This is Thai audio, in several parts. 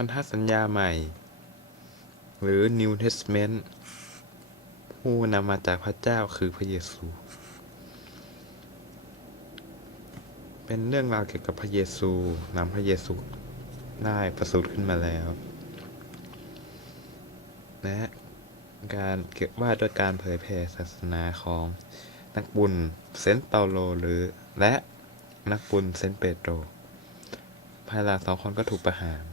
พันธสัญญาใหม่ หรือ New Testament ผู้นำมาจากพระเจ้าคือพระเยซู เป็นเรื่องราวเกี่ยวกับพระเยซูนำพระเยซูได้ประสูติขึ้นมาแล้ว และการเกี่ยวว่าด้วยการเผยแผ่ศาสนาของนักบุญเซนต์เปาโลหรือและนักบุญเซนต์เปโตรภายหลังสองคนก็ถูกประหาร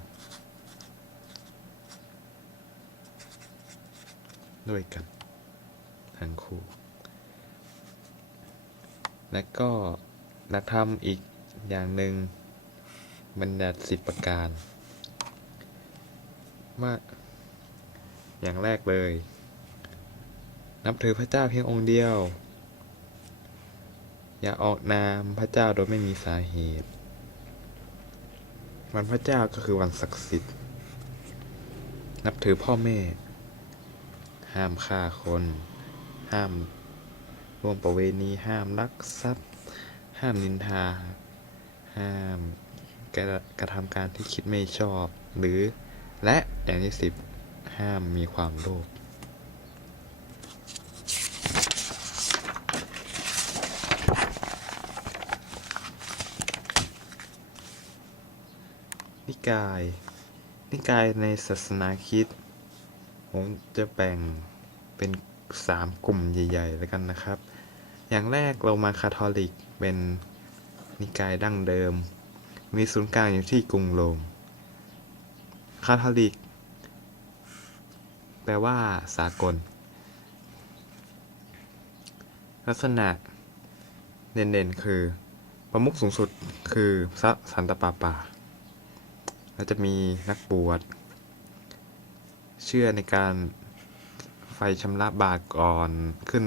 ด้วยกัน ทั้งคู่ และก็หลักธรรมอีกอย่างหนึ่งบัญญัติสิบประการว่าอย่างแรกเลย นับถือพระเจ้าเพียงองค์เดียว อย่าออกนามพระเจ้าโดยไม่มีสาเหตุ วันพระเจ้าก็คือวันศักดิ์สิทธิ์ นับถือพ่อแม่ ห้ามฆ่าคน ห้ามร่วมประเวณี ห้ามลักทรัพย์ ห้ามนินทา ห้ามกระกระทำการที่คิดไม่ชอบ หรือและอย่างที่สิบห้ามมีความโลภนิกาย นิกายในศาสนาคริด ผมจะแบ่งเป็นสามกลุ่มใหญ่ ๆ แล้วกันนะครับ อย่างแรกเรามาคาทอลิกเป็นนิกายดั้งเดิม มีศูนย์กลางอยู่ที่กรุงโรม คาทอลิก แปลว่าสากล ลักษณะเด่นๆคือ ประมุขสูงสุดคือพระสันตะปาปา แล้วจะมีนักบวช เชื่อในการไฟชำระบาปก่อนขึ้น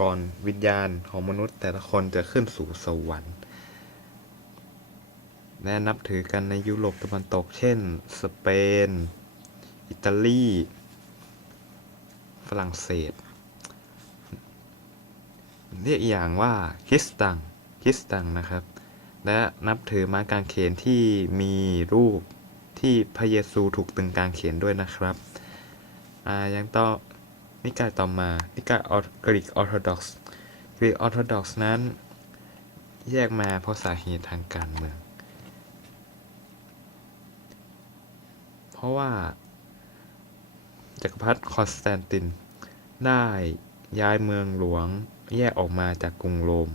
ก่อนวิญญาณของมนุษย์แต่ละคนจะขึ้นสู่สวรรค์และนับถือกันในยุโรปตะวันตก เช่น สเปน อิตาลี ฝรั่งเศส เรียกอย่างว่าคิสตังคิสตังนะครับ และนับถือม้กางเขนที่มีรูปที่พระเยซูถูกตึงกางเขนด้วยนะครับ อ่ายังต่อนิกายต่อมา นิกายออกรีกออร์โธดอกซ์กรีกออร์โธดอกซ์นั้น แยกมาเพราะสาเหตุทางการเมือง เพราะว่าจักรพรรดิคอนสแตนติน ได้ย้ายเมืองหลวงแยกออกมาจากกรุงโรม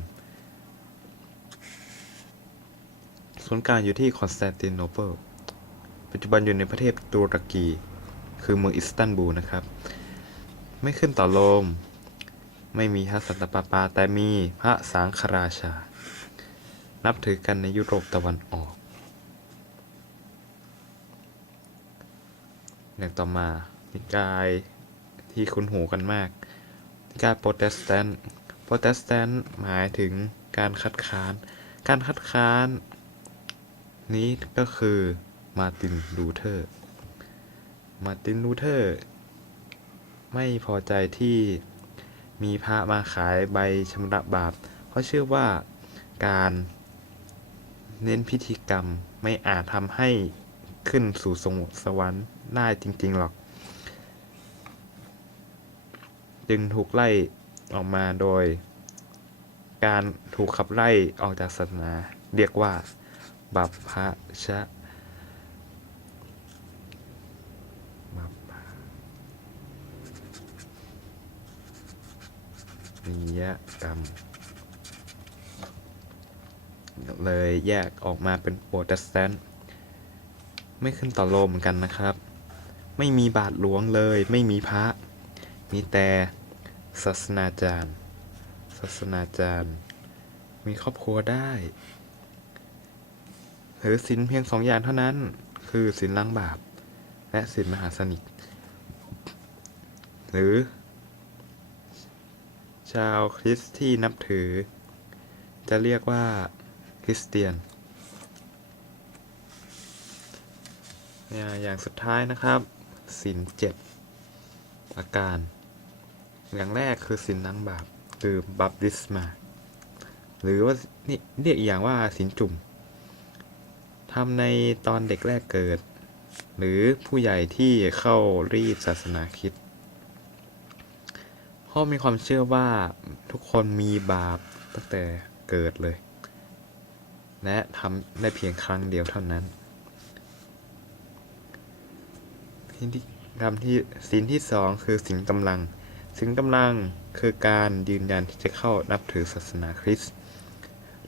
ศูนย์กลางอยู่ที่คอนสแตนติโนเปิลปัจจุบันอยู่ในประเทศตุรกี คือเมืองอิสตันบูลนะครับ ไม่ขึ้นต่อโรมไม่มีพระสันตะปาปา แต่มีพระสังฆราชา นับถือกันในยุโรปตะวันออกอย่างต่อมานิกายที่คุ้นหูกันมาก นิกายโปรเตสแตนต์ โปรเตสแตนต์หมายถึงการคัดค้าน การคัดค้าน นี้ก็คือมาตินลูเทอร์ มาร์ตินลูเทอร์ ไม่พอใจที่มีพระมาขายใบชำระบาป เพราะเชื่อว่าการเน้นพิธีกรรมไม่อาจทำให้ขึ้นสู่สวสวรรค์ได้จริง ๆ หรอก จึงถูกไล่ออกมาโดย การถูกขับไล่ออกจากศาสนา เรียกว่า บัพพชะบัพพ นิยกรรม เลยแยกออกมาเป็นโปรเตสแตนต์ไม่ขึ้นต่อโลมเหมือนกันนะครับ ไม่มีบาทหลวงเลย ไม่มีพระ มีแต่ศาสนาจารย์ ศาสนาจารย์ มีครอบครัวได้ หรือศีลเพียงสองอย่างเท่านั้น คือศีลล้างบาป และศีลมหาสนิท หรือ ชาวคริสต์ที่นับถือ จะเรียกว่าคริสเตียนเนี่ยอย่างสุดท้ายนะครับศีลเจ็ดประการ อย่างแรกคือศีลล้างบาปคือบัพติศมา หรือว่านี่เรียกอีกอย่างว่าศีลจุ่มทำในตอนเด็กแรกเกิด หรือผู้ใหญ่ที่เข้ารีบศาสนาคริด ราะมีความเชื่อว่าทุกคนมีบาปตั้งแต่เกิดเลย และทำได้เพียงครั้งเดียวเท่านั้นพิธีกรรมที่ศีลที่สองคือศีลกำลังศีลกำลังคือการยืนยันที่จะเข้านับถือศาสนาคริสต์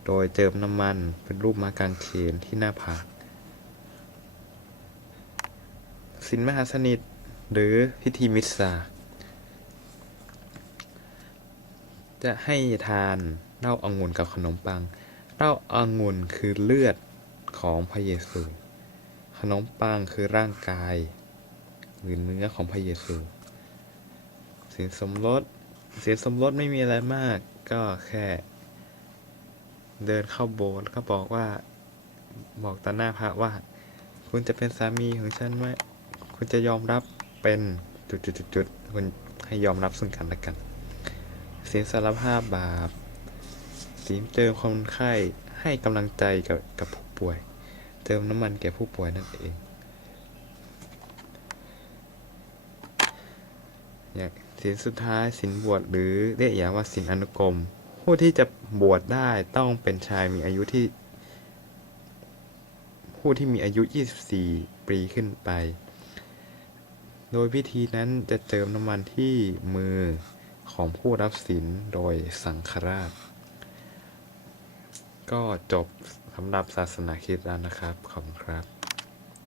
โดยเจิมน้ำมันเป็นรูปมากางเขนที่หน้าผากศีลมหาสนิทหรือพิธีมิสซา จะให้ทานเหล้าองุ่นกับขนมปังเหล้าองุ่นคือเลือดของพระเยซู ขนมปังคือร่างกาย หรือเนื้อของพระเยซูสินสมรสสินสมรสไม่มีอะไรมาก ก็แค่ เดินเข้าโบสถ์ก็บอกว่าบอกต่อหน้าพระว่า คุณจะเป็นสามีของฉันไหมคุณจะยอมรับเป็นจุดๆๆๆคุณให้ยอมรับซึ่งกันและกัน เสียสารภาพบาปสีเติมคนไข้ให้กำลังใจกับกับผู้ป่วย เติมน้ำมันแก่ผู้ป่วยนั่นเองอย่างสินสุดท้ายสินบวชหรือเรียกอย่างว่าสินอนุกรม ผู้ที่จะบวชได้ต้องเป็นชายมีอายุที่ ผู้ที่มีอายุ 24 ปีขึ้นไป โดยพิธีนั้นจะเติมน้ำมันที่มือ ของผู้รับศีลโดยสังฆราช ก็จบสำหรับศาสนาคริสต์แล้วนะครับ ขอบคุณครับ